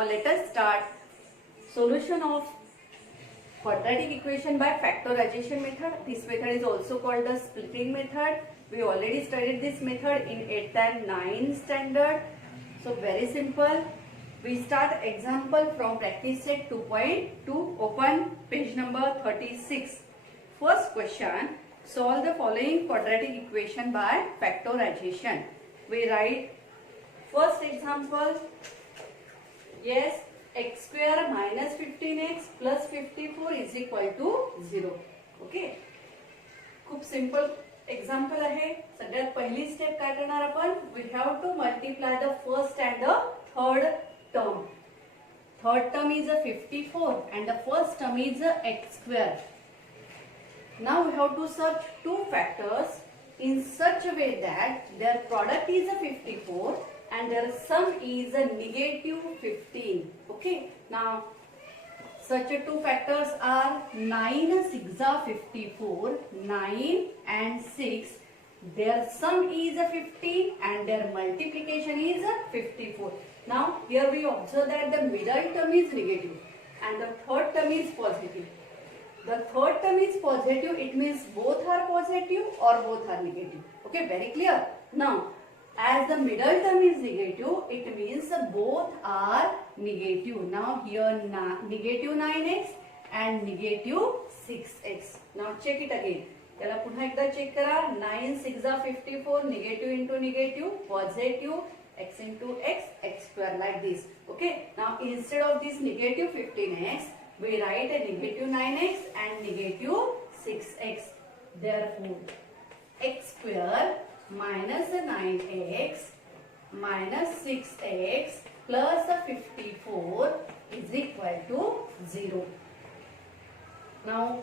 Now let us start solution of quadratic equation by factorization method. This method is also called the splitting method. We already studied this method in 8th and 9th standard. So very simple. We start example from practice set 2.2. Open page number 36. First question. Solve the following quadratic equation by factorization. We write first example. Yes, x square minus 15x plus 54 is equal to 0. Okay. खूप simple example आहे. सगळ्यात पहिली step काय करणार आपण? We have to multiply the first and the third term. Third term is 54 and the first term is x square. Now we have to search two factors in such a way that their product is 54 and their sum is negative 15. Okay. Now such two factors are 9 6 are 54, 9 and 6. Their sum is 15 and their multiplication is 54. Now here we observe that the middle term is negative and the third term is positive. The third term is positive, it means both are positive or both are negative. Okay, very clear. Now as the middle term is negative, it means both are negative. Now here negative 9x and negative 6x. Now check it again. त्याला पुन्हा एकदा check करा. 9 6 are 54, negative into negative, positive, x into x, x square, like this. Okay. Now instead of this negative 15x, we write a negative 9x and negative 6x. Therefore, x square minus 9x minus 6x plus 54 is equal to 0. Now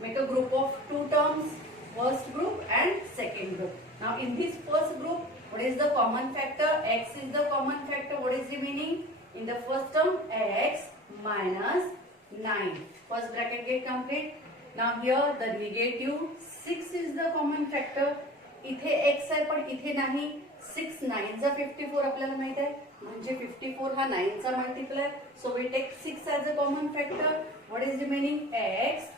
make a group of two terms, first group and second group. Now in this first group, what is the common factor? X is the common factor. What is remaining? In the first term, x minus 9. First bracket get complete. Now here the negative 6 is the common factor. इथे x आहे पण इथे नाही. 6 9 चा 54 आपल्याला माहित आहे, म्हणजे 54 हा 9 चा multiply. So we take 6 as a common factor. What is remaining? X.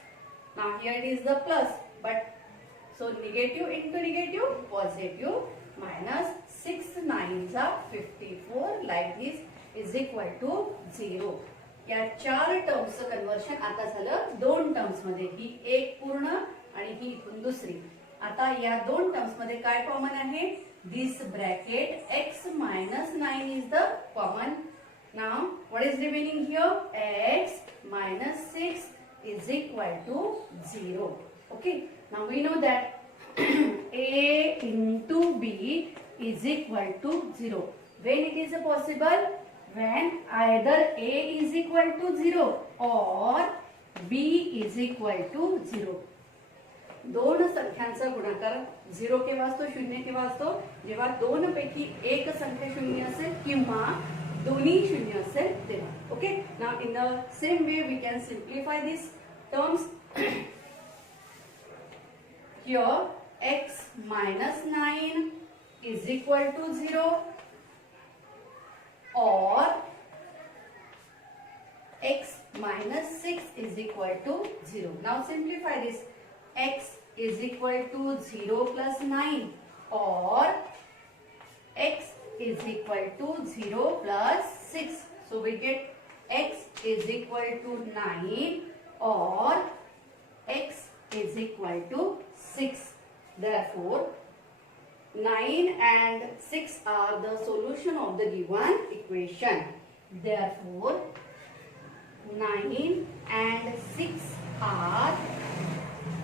Now here it is the plus, but so negative into negative, positive, minus 6 9 चा 54, like this is equal to 0. या चार टर्म्स कन्वर्शन आता झालं दोन terms मध्ये. ही एक पूर्ण आणि ही इथून दुसरी. आता या दोन टर्म्स मध्ये काय कॉमन आहे? This bracket x minus 9 is the common. Now what is remaining here? X minus 6 is equal to 0. Okay. Now we know that a into b is equal to 0. When it is possible? When either a is equal to 0 or b is equal to 0. दोन संख्यांचा गुणाकार 0 केव्हा असतो? 0 केव्हा असतो? जेव्हा दोन पैकी एक संख्या 0 असेल किंवा दोन्ही 0 असेल तेव्हा. Okay. Now in the same way we can simplify this terms. Here x minus 9 is equal to 0 or x minus 6 is equal to 0. Now simplify this. X is equal to 0 plus 9 or x is equal to 0 plus 6. So we get x is equal to 9 or x is equal to 6. Therefore 9 and 6 are the solution of the given equation. Therefore 9 and 6 are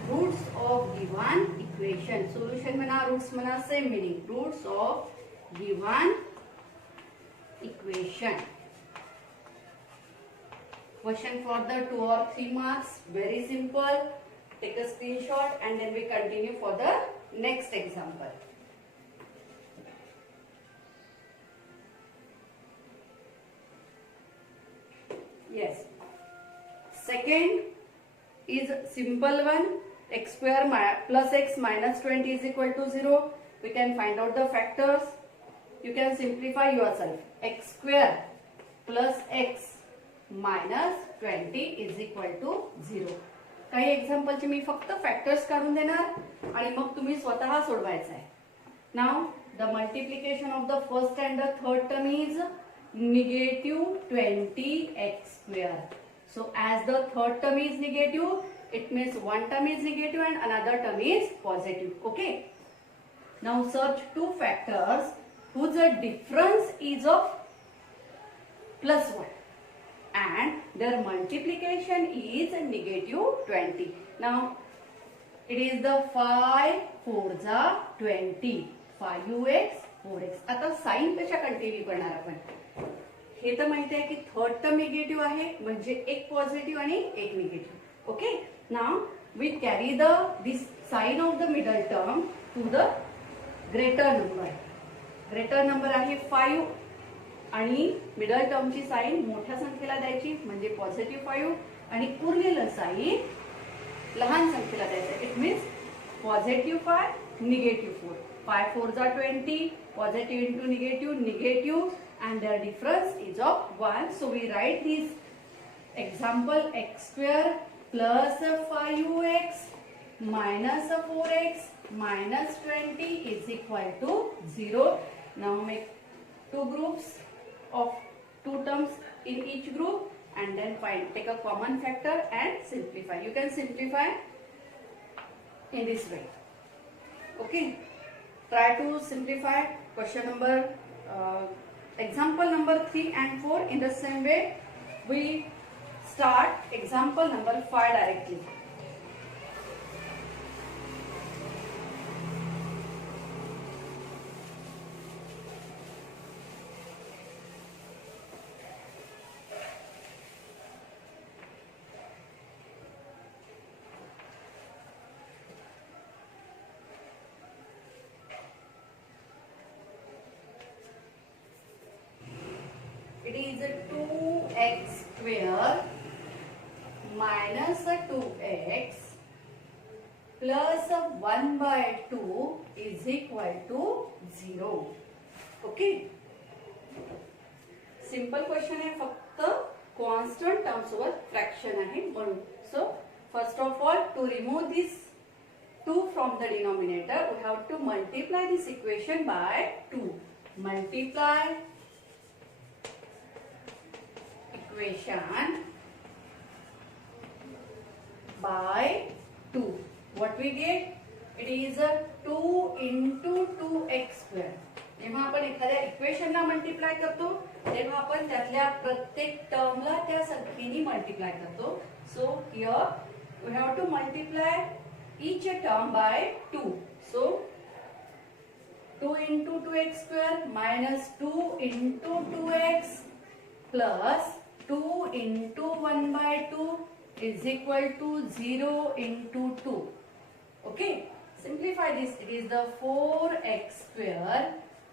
roots of given equation. Solution मना roots मना same meaning. Roots of given equation. Question for the 2 or 3 marks. Very simple. Take a screenshot and then we continue for the next example. Yes. Second is simple one. X square plus x minus 20 is equal to 0. We can find out the factors. You can simplify yourself. X square plus x minus 20 is equal to 0. काही एक्झाम्पलचे मी फक्त factors काढून देणार आणि मग तुम्ही स्वतः सोडवायचं आहे. नाव the multiplication of the first and the third term is negative 20x square. So as the third term is negative, it means one term is negative and another term is positive. Okay. Now search two factors whose difference is of plus 1 and their multiplication is negative 20. Now it is the 5 4s are 20, 5x 4x. आता sign कशा continue करणार आपण? हे तर माहिती आहे की third term negative आहे म्हणजे एक पॉझिटिव्ह आणि एक negative. Okay. Now we carry this sign of the middle term to the greater number. Greater number आहे 5 आणि मिडल टर्मची साइन मोठ्या संख्येला द्यायची म्हणजे पॉझिटिव्ह 5 आणि उरलेलं साइन लहान संख्येला द्यायचं. It means positive 5 negative 4. 5 4s are 20, positive into negative and their difference is of 1. So we write this example x square plus 5x minus 4x minus 20 is equal to 0. Now make two groups of two terms in each group and then take a common factor and simplify. You can simplify in this way. Okay. Try to simplify question number example number 3 and 4 in the same way. We start example number 5 directly. It is 2x square minus 2x plus 1 by 2 is equal to 0. Okay. Simple question आहे, फक्त constant term सोबत fraction आहे म्हणून. So first of all to remove this 2 from the denominator we have to multiply this equation by 2. Multiply equation by 2. What we get? It is a 2 into 2x square. जेव्हा आपण एखाद्या इक्वेशनला multiply करतो तेव्हा आपण त्यातल्या प्रत्येक टर्मला त्या संख्येने मल्टिप्लाय करतो. So here we have to multiply each term by 2. So 2 into 2x square minus 2 into 2x plus 2 into 1 by 2 is equal to 0 into 2. Okay, simplify this. It is the 4x square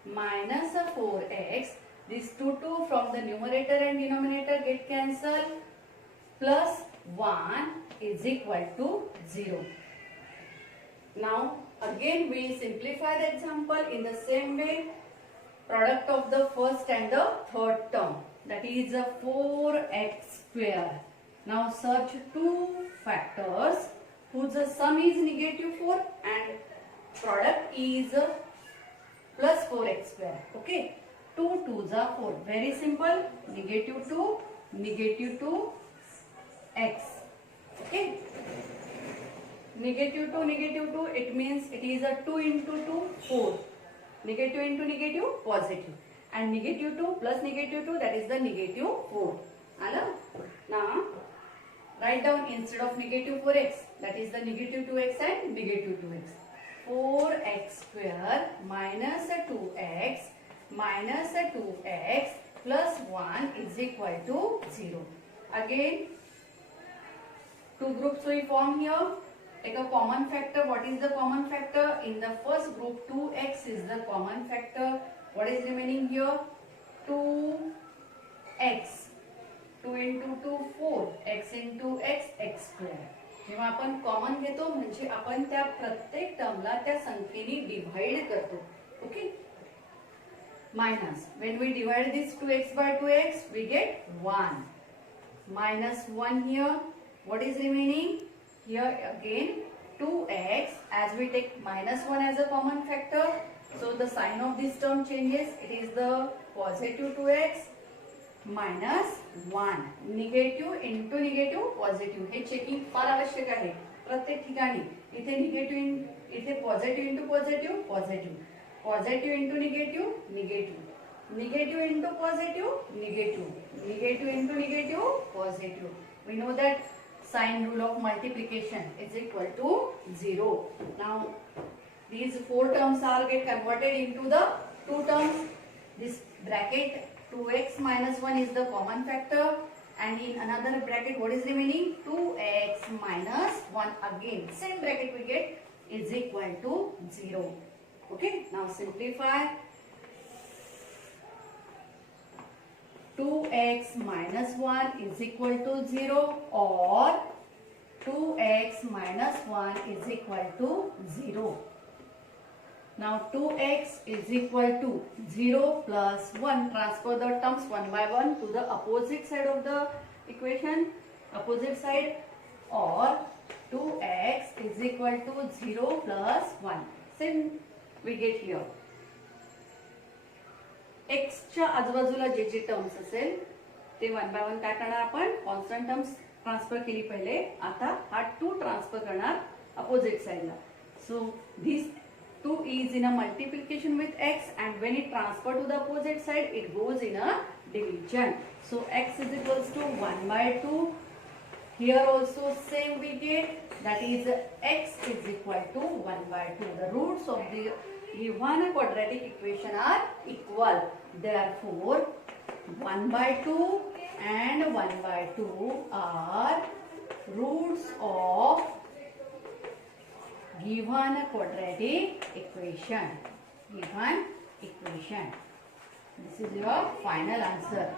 minus 4x. These two from the numerator and denominator get cancelled. Plus 1 is equal to 0. Now again we simplify the example in the same way. Product of the first and the third term, that is a 4x square. Now search two factors whose sum is negative 4 and product is plus 4x square. Okay, 2 2s are 4. Very simple. Negative 2 x. Okay, negative 2, it means it is a 2 into 2, 4. Negative into negative, positive. And negative 2 plus negative 2, that is the negative 4. Now, write down instead of negative 4x, that is the negative 2x and negative 2x. 4x square minus 2x minus 2x plus 1 is equal to 0. Again, two groups we form here. Take a common factor. What is the common factor? In the first group, 2x is the common factor. What is remaining here? 2x. 2 into 2, 4. x into x, x square. जेव्हा आपण common घेतो म्हणजे आपण त्या प्रत्येक टर्मला त्या संख्येने divide करतो. Okay. minus. When we divide this 2x by 2x, we get 1. Minus 1 here. What is remaining? Here again 2x, as we take minus 1 as a common factor. So the sign of this term changes. It is the positive 2x minus 1. Negative into negative positive हे checking फार आवश्यक आहे प्रत्येक ठिकाणी. इथे negative, इथे positive into positive positive, positive into negative negative, negative into positive negative, negative into negative positive. We know that sign rule of multiplication is equal to 0. Now these 4 terms are get converted into the 2 terms. This bracket 2x minus 1 is the common factor, and in another bracket what is remaining? 2x minus 1, again same bracket we get is equal to 0. Okay, now simplify. 2x minus 1 is equal to 0, or 2x minus 1 is equal to 0. Now 2x is equal to 0 plus 1. Transfer the terms one by one to the opposite side of the equation, opposite side, or 2x is equal to 0 plus 1. Same we get here. x च्या आजूबाजूला जे जे terms असेल ते one by one काय करणार आपण? Constant terms transfer केली पहिले. आता हा 2 ट्रान्सफर करणार अपोजिट साइडला. So this 2 is in a multiplication with x, and when it transfer to the opposite side it goes in a division. So x is equals to 1 by 2. Here also same we get, that is x is equal to 1 by 2. The roots of the given quadratic equation are equal. Therefore 1 by 2 and 1 by 2 are roots of given quadratic equation. Given equation. This is your final answer.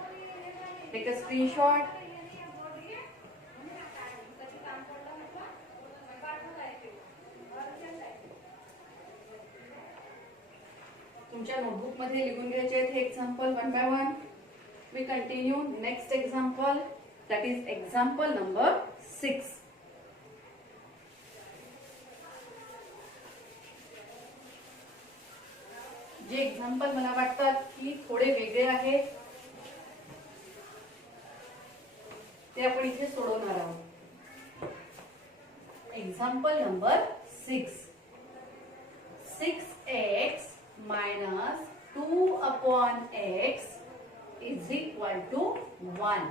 Take a screenshot. तुमच्या notebook मध्ये लिहून घ्यायचे आहेत हे example one by one. We continue next example, that is example number 6. जे example मला वाटतात की थोडे वेगळे आहेत ते आपण इथे सोडवणार आहोत. Example number 6. 6x minus 2 upon x is equal to 1.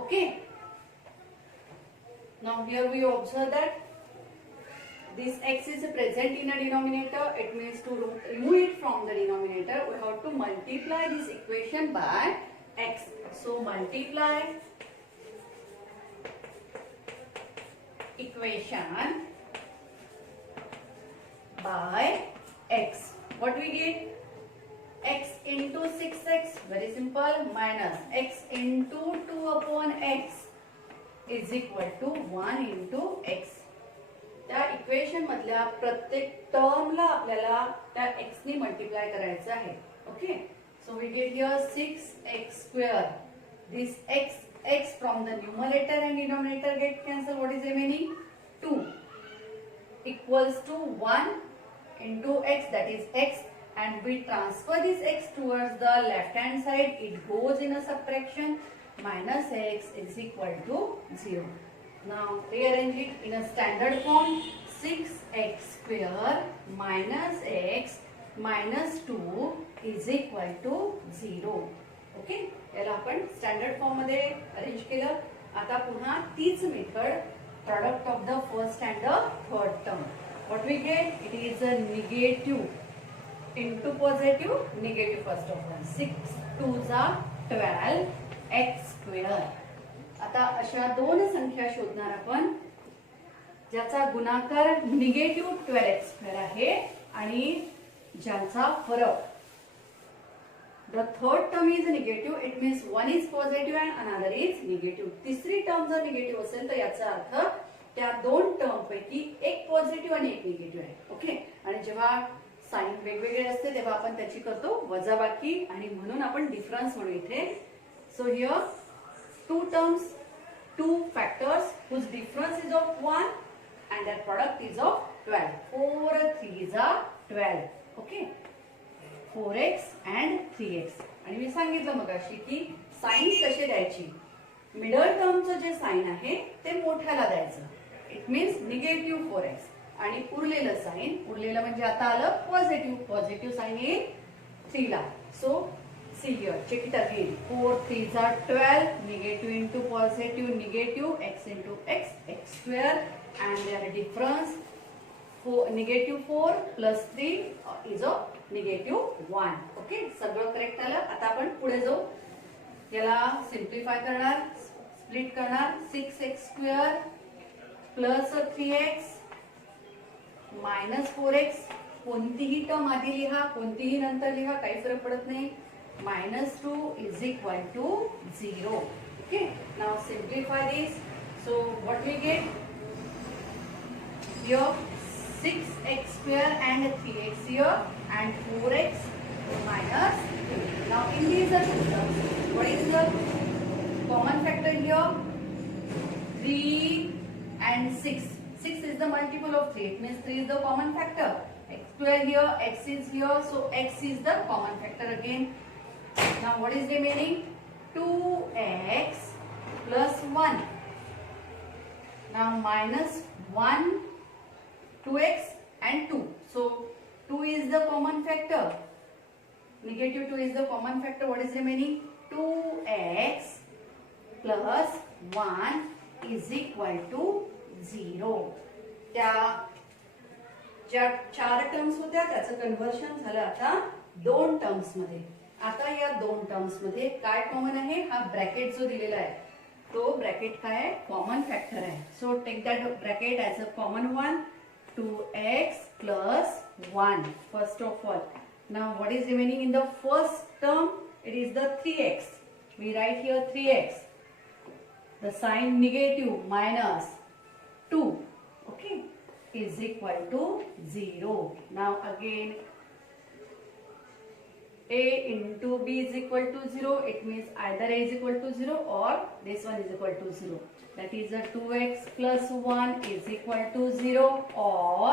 Okay. Now here we observe that this x is present in a denominator. It means to remove it from the denominator, we have to multiply this equation by x. So multiply equation by x. What we get? X into 6x, very simple, minus x into 2 upon x is equal to 1 into x. त्या equation मधल्या प्रत्येक टर्मला आपल्याला त्या x ने multiply करायचं आहे. Okay, so we get here 6x square. This x from the numerator and denominator get cancelled. What is remaining? 2 equals to 1 into x, that is x, and we transfer this x towards the left hand side. It goes in a subtraction. Minus x is equal to 0. Now rearrange it in a standard form. 6x square minus x minus 2 is equal to 0. Okay, याला आपण standard form मध्ये arrange केलं. आता पुन्हा तीच method, product of the first and the third term. What we get? It is a negative into positive, negative first of all. 6 2s are 12 x square. आता अशा दोन संख्या शोधणार आपण ज्याचा गुणाकार निगेटिव्ह 12x स्क्वेअर आहे आणि ज्याचा फरक, the third term is negative, it means one is positive and another is negative. तिसरी टर्म जर निगेटिव्ह असेल तर याचा अर्थ त्या दोन टर्म पैकी एक पॉझिटिव्ह आणि एक निगेटिव्ह आहे. ओके, आणि जेव्हा साइन वेगवेगळे असते तेव्हा आपण त्याची करतो वजाबाकी आणि म्हणून आपण डिफरन्स म्हणू इथे. So here two terms, two factors whose difference is of 1 and their product is of 12. 4 3s are 12. Okay, 4x and 3x. आणि मी सांगितलं मगाशी की साइन कसे द्यायची. मिडल टर्मचं जे साइन आहे ते मोठ्याला द्यायचं. इट मीन्स निगेटिव्ह 4x आणि उरलेलं साइन, उरलेलं म्हणजे आता आलं पॉझिटिव्ह, पॉझिटिव्ह साइन येईल 3 ला. सो see here, check it again. 4 3s are 12, negative into positive, negative, x into x, x square, and their difference negative 4 plus 3 is a negative 1. Okay, सगळं correct आलं. आता आपण पुढे जाऊ. याला सिम्प्लिफाय करणार, स्प्लिट करणार. 6x square plus 3x minus 4x. कोणतीही टर्म आधी लिहा, कोणतीही नंतर लिहा, काही फरक पडत नाही. Minus 2 is equal to 0. Okay, now simplify this. So what we get here? 6x square and 3x here and 4x minus 2. Now in these are two terms. What is the common factor here? 3 and 6. 6 is the multiple of 3. It means 3 is the common factor. X square here, x is here, so x is the common factor again. Now what is remaining? 2x plus 1. Now minus 1, 2x and 2. So 2 is the common factor. Negative 2 is the common factor. What is remaining? 2x plus 1 is equal to 0. त्या ज्या 4 terms होत्या त्याचं conversion झालं आता 2 terms मध्ये. आता या 2 terms मध्ये काय कॉमन आहे? हा ब्रॅकेट जो दिलेला आहे तो ब्रॅकेट काय आहे? कॉमन फॅक्टर आहे. So take that bracket as a common one. 2x plus 1 first of all. Now what is remaining in the first term? It is the 3x. We write here 3x. The sign negative minus 2. Okay, is equal to 0. Now again a into b is equal to 0. It means either a is equal to 0 or this one is equal to 0. That is a 2x plus 1 is equal to 0 or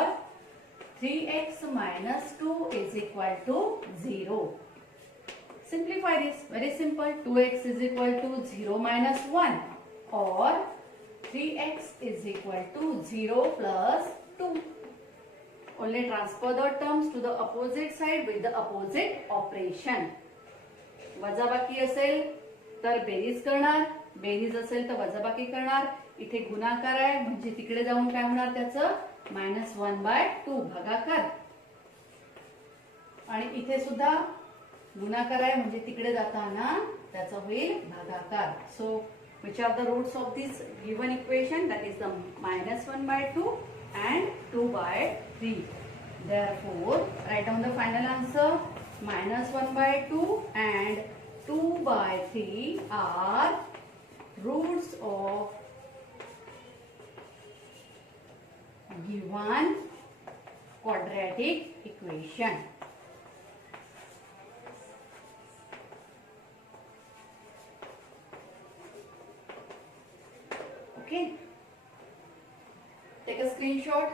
3x minus 2 is equal to 0. Simplify this. Very simple. 2x is equal to 0 minus 1 or 3x is equal to 0 plus 2. Only transfer the terms to the opposite side with the opposite operation. वजाबाकी असेल तर berries करणार, berries असेल तर वजाबाकी करणार. इथे गुणाकार आहे म्हणजे तिकडे जाऊन काय होणार त्याचं? -1/2 भागाकार. आणि इथे सुद्धा गुणाकार आहे म्हणजे तिकडे जाताना त्याचा होईल भागाकार. सो which are the roots of this given equation? That is the -1/2 and 2/3. Therefore, write down the final answer. -1/2 and 2/3 are roots of given quadratic equation. Okay, take a screenshot.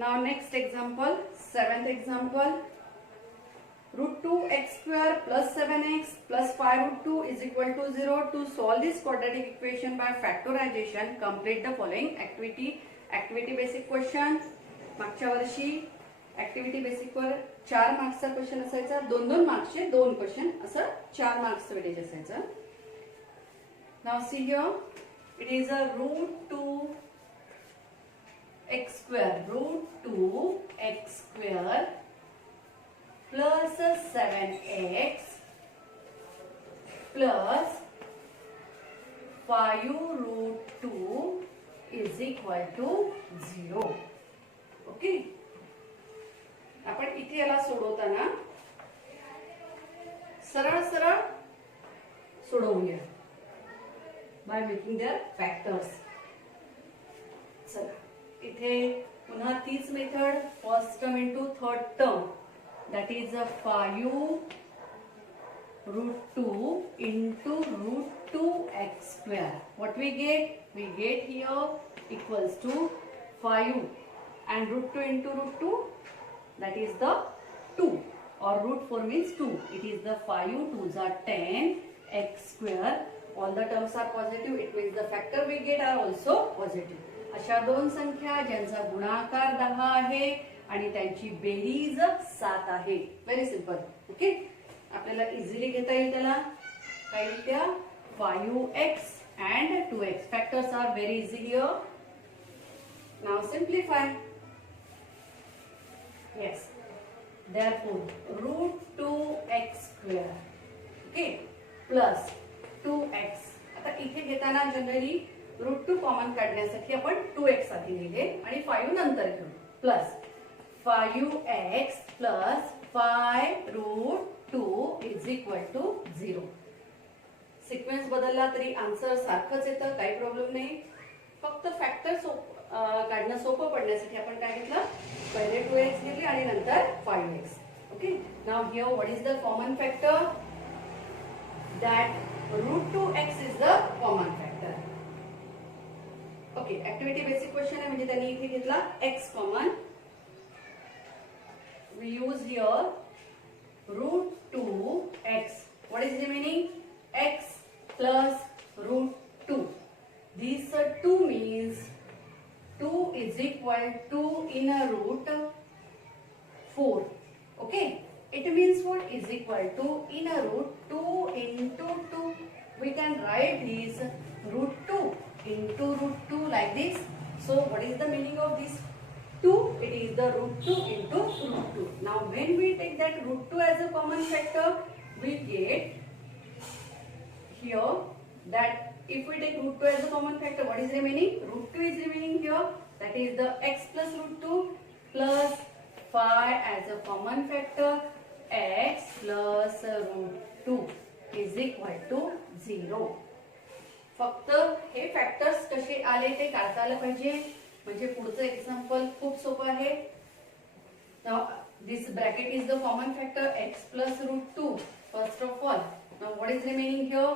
Now next example, 7th example. √2x square plus 7x plus 5√2 is equal to 0. To solve this quadratic equation by factorization, complete the following activity. Activity basic question. मागच्या वर्षी activity basic वर 4 मार्क्सचा question असायचा. 2-2 मार्क्सचे 2 question असं 4 मार्क्सचं weightage असायचं. Now see here, it is a √2 x square, √2 x square plus 7x plus 5 root 2 is equal to 0. Okay, आपण इथे याला सोडवताना सरळ सरळ सोडवूया बाय मेकिंग देअर फॅक्टर्स. चला इथे पुन्हा तीच method, first term into third term, that is 5 root 2 into root 2x square. What we get? We get here equals to 5 and root 2 into root 2, that is the 2, or root 4 means 2. It is the 5 2s are 10 x square. All the terms are positive. It means the factor we get are also positive. अशा दोन संख्या ज्यांचा गुणाकार 10 आहे आणि त्यांची बेरीज 7 आहे. Very simple. ओके, आपल्याला इझिली घेता येईल त्याला. काय त्या 5x and 2x factors are very easy here. Now simplify. Yes, therefore root 2x square, okay, plus 2x. आता इथे घेताना जनरली रूट 2 कॉमन काढण्यासाठी आपण 2x आधी लिहिले आणि 5 नंतर घेऊ. Plus 5x plus 5 root 2 is equal to 0. Sequence बदलला तरी आन्सर सारखंच येतं, काही प्रॉब्लेम नाही. फक्त फॅक्टर काढणं सोपं पडण्यासाठी आपण काय घेतलं, पहिले 2x घेतले आणि नंतर 5x. Okay, now here what is the common factor? That root 2x is the common factor. Okay, activity basic question आहे म्हणजे त्यांनी इथे घेतला x कॉमन. We use here root 2x. What is remaining? X plus root 2. These 2 means 2 is equal to in a root 4. Okay, it means what is equal to in a root 2 into 2. We can write this root 2 into root 2 like this. So what is the meaning of this 2? It is the root 2 into root 2. Now when we take that root 2 as a common factor, we get here that if we take root 2 as a common factor, what is remaining? Root 2 is remaining here. That is the x plus root 2 plus 5 as a common factor. X plus root 2 is equal to 0. फक्त हे factors कसे आले ते काढता आलं पाहिजे. म्हणजे पुढचं example खूप सोपं आहे. Now this bracket is the common factor x plus root 2 first of all. Now what is remaining here?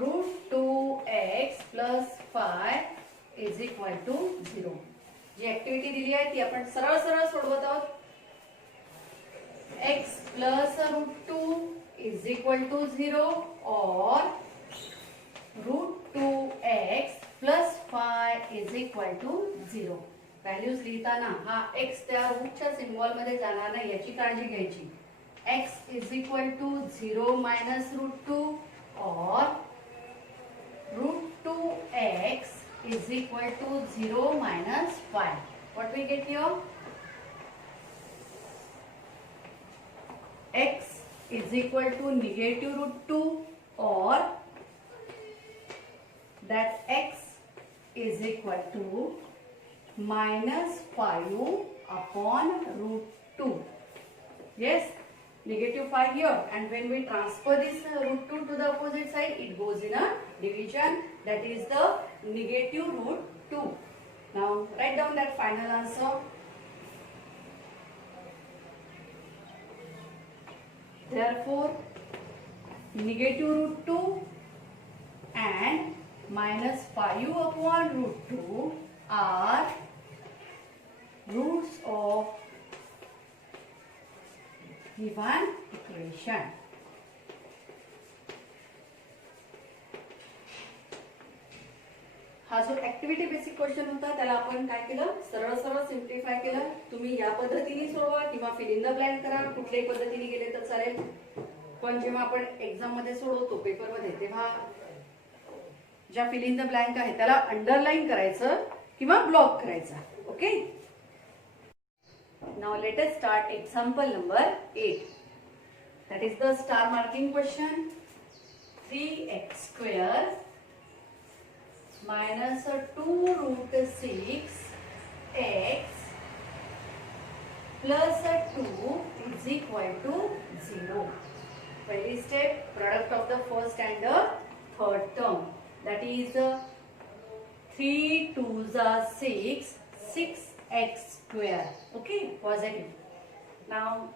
Root 2x plus 5 is equal to 0. जी ऍक्टिव्हिटी दिली आहे ती आपण सरळ सरळ सोडवत आहोत. x plus root 2 is equal to 0 और root 2x plus 5 is equal to 0. Values लिहिताना हा x त्या रूटच्या सिम्बॉल मध्ये जाणार नाही याची काळजी घ्यायची. x is equal to 0 minus root 2 और root 2x is equal to 0 minus 5. What we get here? x is equal to negative root 2 और that x is equal to minus 5 upon root 2. Yes, negative 5 here, and when we transfer this root 2 to the opposite side, it goes in a division, that is the negative root 2. Now write down that final answer. Therefore negative root 2 and minus 5 upon root 2 are roots of given equation. हा जो activity basic question होता त्याला आपण काय केलं, सरळ सरळ simplify केलं. तुम्ही या पद्धतीने सोडवा किंवा फिल इन द ब्लँक करा, कुठल्याही पद्धतीने गेले तर चालेल. पण जेव्हा आपण एक्झाम मध्ये सोडवतो पेपर मध्ये तेव्हा ज्या फिल इन द ब्लँक आहे त्याला अंडरलाईन करायचं किंवा ब्लॉक करायचा. Okay, now let us start example number 8. that is the star marking question. 3x square minus 2 root 6 x plus 2 is equal to 0. Very step, product of the first and the third term, that is 3 2s are 6, 6x square. Okay, positive. Now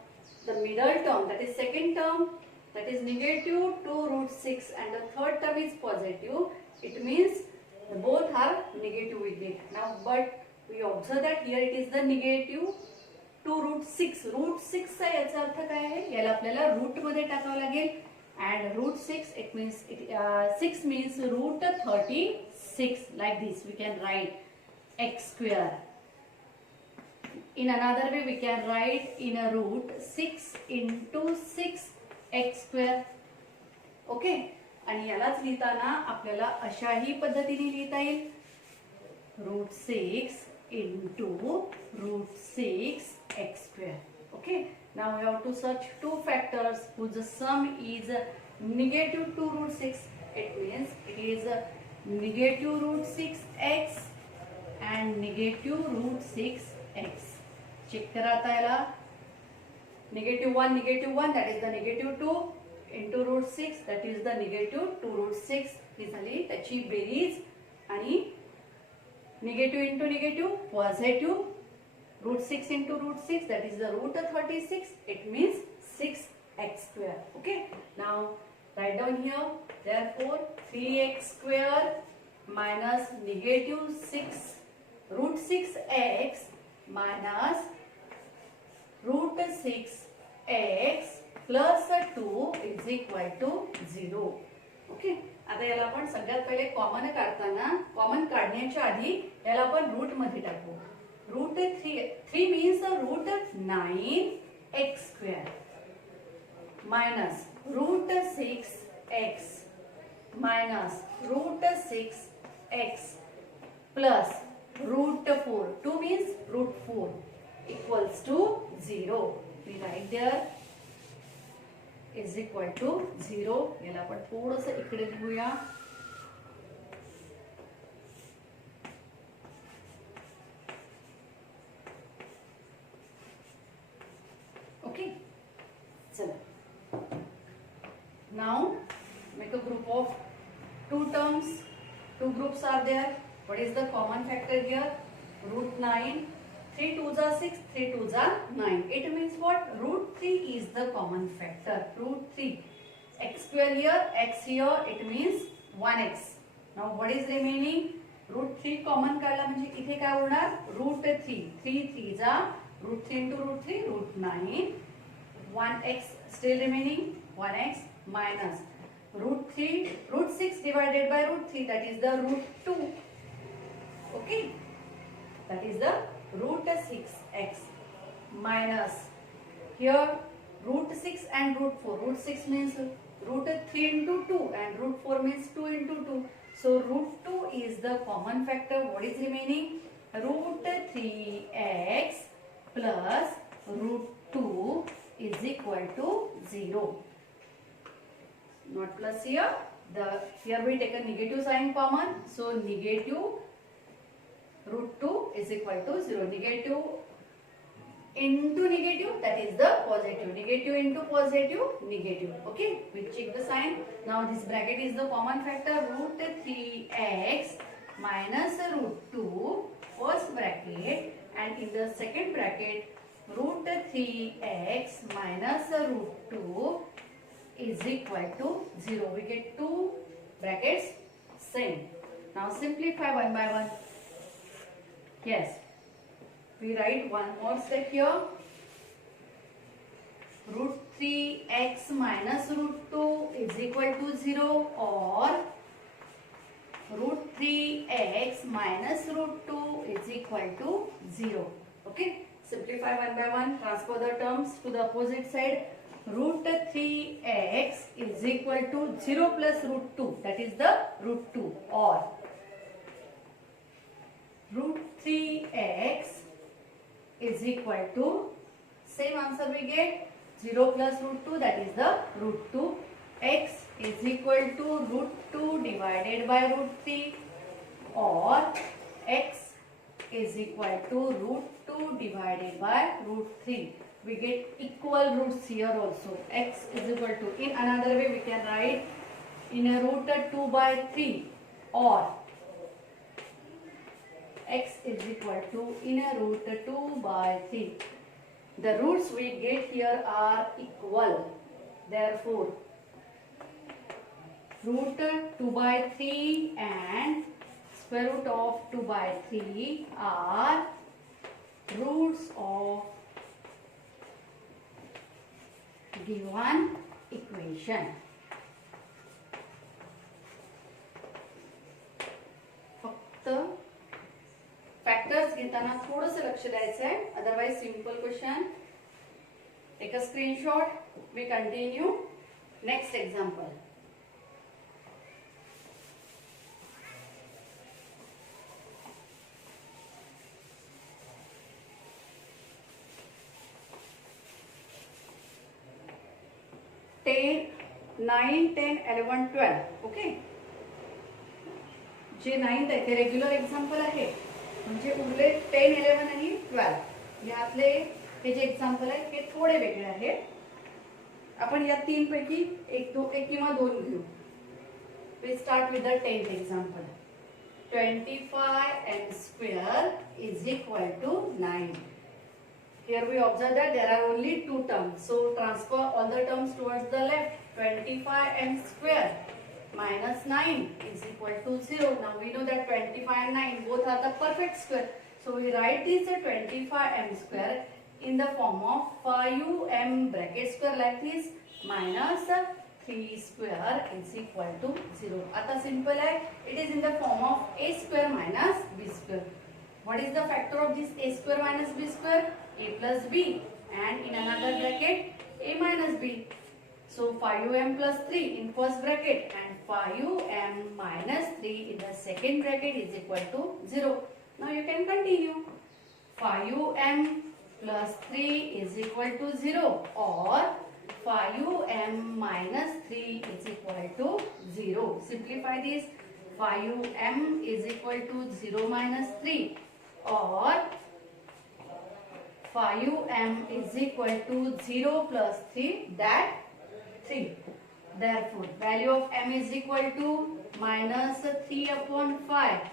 the middle term, that is second term, that is negative 2 root 6, and the third term is positive. It means both are negative with it. Now but we observe that here it is the negative 2 root 6. Root 6 चा याचा अर्थ काय आहे, याला आपल्याला root मध्ये टाकावं लागेल. and root 6, it means 6 means root 36. Like this we can write x square. In another way we can write in a root 6 into 6 x square. Okay, आणि यालाच लिहिताना आपल्याला अशाही पद्धतीने लिहिता येईल, root 6 into root 6 x square. Okay, now we have to search two factors whose sum is negative 2 root 6. It means it is negative root 6x and negative root 6x. Check करा आता याला, negative 1, that is the negative 2 into root 6, that is the negative 2 root 6. ही झाली त्याची berries, आणि negative into negative positive, root 6 into root 6, that is the root 36. It means 6x square. Okay, now write down here, therefore 3x square minus negative 6 root 6x minus root 6x plus 2 is equal to 0. Okay, आता याला आपण सगळ्यात पहिले common काढताना, common काढण्याच्या आधी याला आपण रूट मध्ये टाकू. Root 3 means root 9x square minus root 6x minus root 6x plus root 4. 2 means root 4 equals to 0. We write there is equal to 0. याला आपण थोडंसं इकडे लिहूया. Okay, चला. Now make a group of two terms. Two groups are there. What is the common factor here? Root 9. 3 2s are 6, 3 2s are 9. It means what? Root 3 is the common factor. Root 3. X square here, x here, it means 1x. Now what is remaining? Root 3 common काढला म्हणजे इथे काय होणार? Root 3. 3 3s are root 3 into root 3, root 9. 1x still remaining, 1x minus root 3, root 6 divided by root 3, that is the root 2. Okay, that is the root 6x minus here root 6 and root 4. Root 6 means root 3 into 2 and root 4 means 2 into 2. So root 2 is the common factor. What is remaining? Root 3x plus root 2 is equal to 0. Not plus here. Here we take a negative sign common. So negative root 2 is equal to 0. Negative into negative, that is the positive. Negative into positive, negative. Okay, we check the sign. Now this bracket is the common factor. Root 3x minus root 2, first bracket, and in the second bracket, root 3x minus root 2 is equal to 0. We get two brackets same. Now simplify one by one. Yes, we write one more step here. Root 3x minus root 2 is equal to 0, or root 3x minus root 2 is equal to 0. Okay, simplify one by one, transfer the terms to the opposite side. Root 3x is equal to 0 plus root 2, that is the root 2, or root 3x is equal to, same answer we get, 0 plus root 2, that is the root 2. X is equal to root 2 divided by root 3. or x is equal to √2 divided by √3. We get equal roots here also. X is equal to, in another way we can write in a √2/3 or x is equal to in a √2/3. The roots we get here are equal. Therefore, √2/3 and square root of 2/3 are roots of given equation. फक्त factors घेताना थोडंसं लक्ष द्यायचं आहे, otherwise simple question. Take a screenshot. We continue. Next example. Ten 9 10 11 12. ओके, जे 9th आहे ते रेग्युलर एक्झाम्पल आहे, म्हणजे उरले 10 11 आणि 12. यातले हे जे एक्झाम्पल आहे हे थोडे वेगळे आहेत. आपण या तीन पैकी एक किंवा दोन घेऊ. We start with the 10th example. 25m² is equal to 9. Here we observe that there are only two terms, so transfer all the terms towards the left. 25m² minus 9 is equal to 0. Now we know that 25 and 9 both are the perfect square, so we write this 25m² in the form of 5m bracket square like this minus 3² is equal to 0. आता simple है. It is in the form of a² minus b². What is the factor of this a² minus b²? A plus b, and in another bracket a minus b. So 5m plus 3 in first bracket and 5m minus 3 in the second bracket is equal to 0. Now you can continue. 5m plus 3 is equal to 0 or 5m minus 3 is equal to 0. Simplify this. 5m is equal to 0 minus 3 or 5m is equal to 0 plus 3, that 3. Therefore, value of m is equal to minus 3/5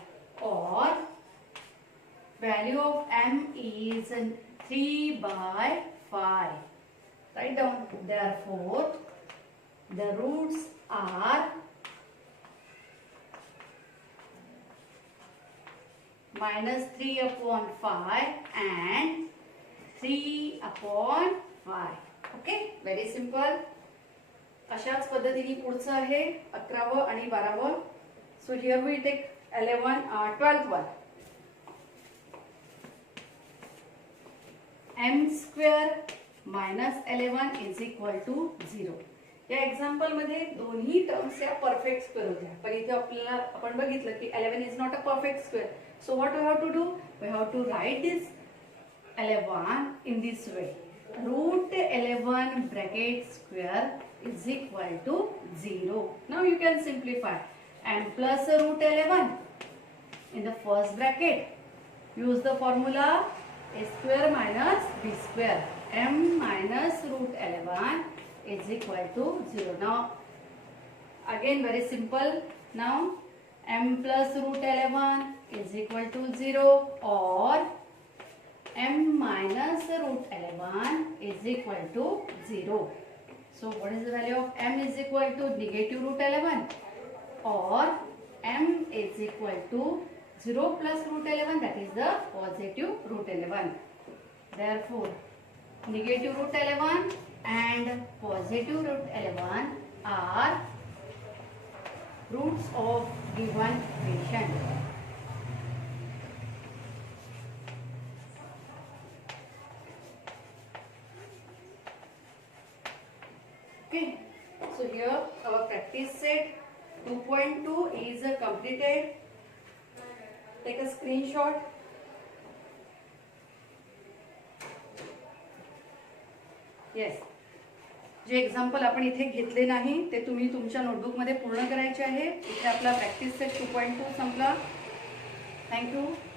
or value of m is 3/5. Write down. Therefore, the roots are minus 3/5 and 3/5. Okay, very simple. अशाच पद्धतीने पुढचं आहे 11व आणि 12व. So here we take 12th one. m² minus 11 is equal to 0. या example मध्ये दोन्ही टर्म्स या परफेक्ट स्क्वेअर होत्या, पण इथे आपल्याला आपण बघितलं की 11 is not a perfect square. So what we have to do? We have to write this 11 in this way. √11 bracket square is equal to 0. Now you can simplify. M plus √11 in the first bracket. Use the formula a² minus b². M minus √11 is equal to 0. Now again very simple. Now m plus √11 is equal to 0 or m minus √11 is equal to 0. So what is the value of m is equal to negative √11 or m is equal to 0 plus √11, that is the positive √11. Therefore, negative √11 and positive √11 are roots of given equation. Okay, so here our practice set 2.2 is completed. Take a screenshot. Yes, J example आपण इथे घेतले नाही ते तुम्ही तुमच्या notebook मध्ये पूर्ण करायचे आहे. इथे आपला प्रॅक्टिस सेट 2.2 संपला. Thank you.